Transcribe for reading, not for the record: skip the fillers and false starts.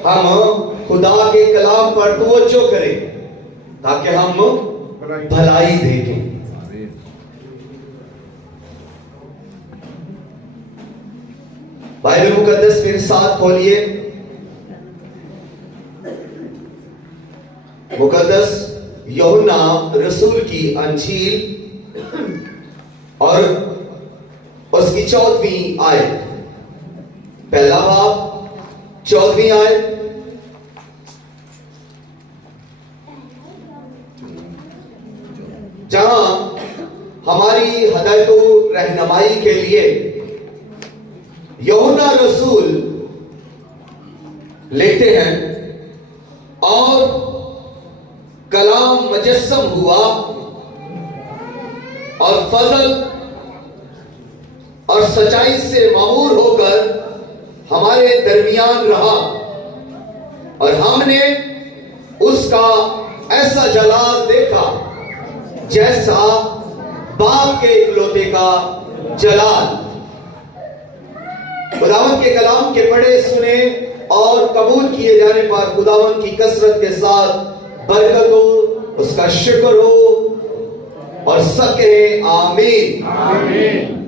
हम खुदा के कलाम पर तवज्जो करें ताकि हम भलाई देखें। बाइबल मुकद्दस मेरे साथ खोलिए, मुकद्दस यूहन्ना रसूल की अंजील और उसकी 14वीं आयत, पहला बाब 14वीं आयत। जहां हमारी हदायतो रहनुमाई के लिए यूहन्ना रसूल लिखते हैं, और कलाम मुजस्सम हुआ और फजल और सच्चाई से मामूर होकर हमारे दरमियान रहा, और हमने उसका ऐसा जलाल देखा जैसा बाप के इकलौते का जलाल। खुदावंद के कलाम के पढ़े सुने और कबूल किए जाने पर खुदावंद की कसरत के साथ बरकत हो, उसका शुक्र हो, और सब कहें आमीन।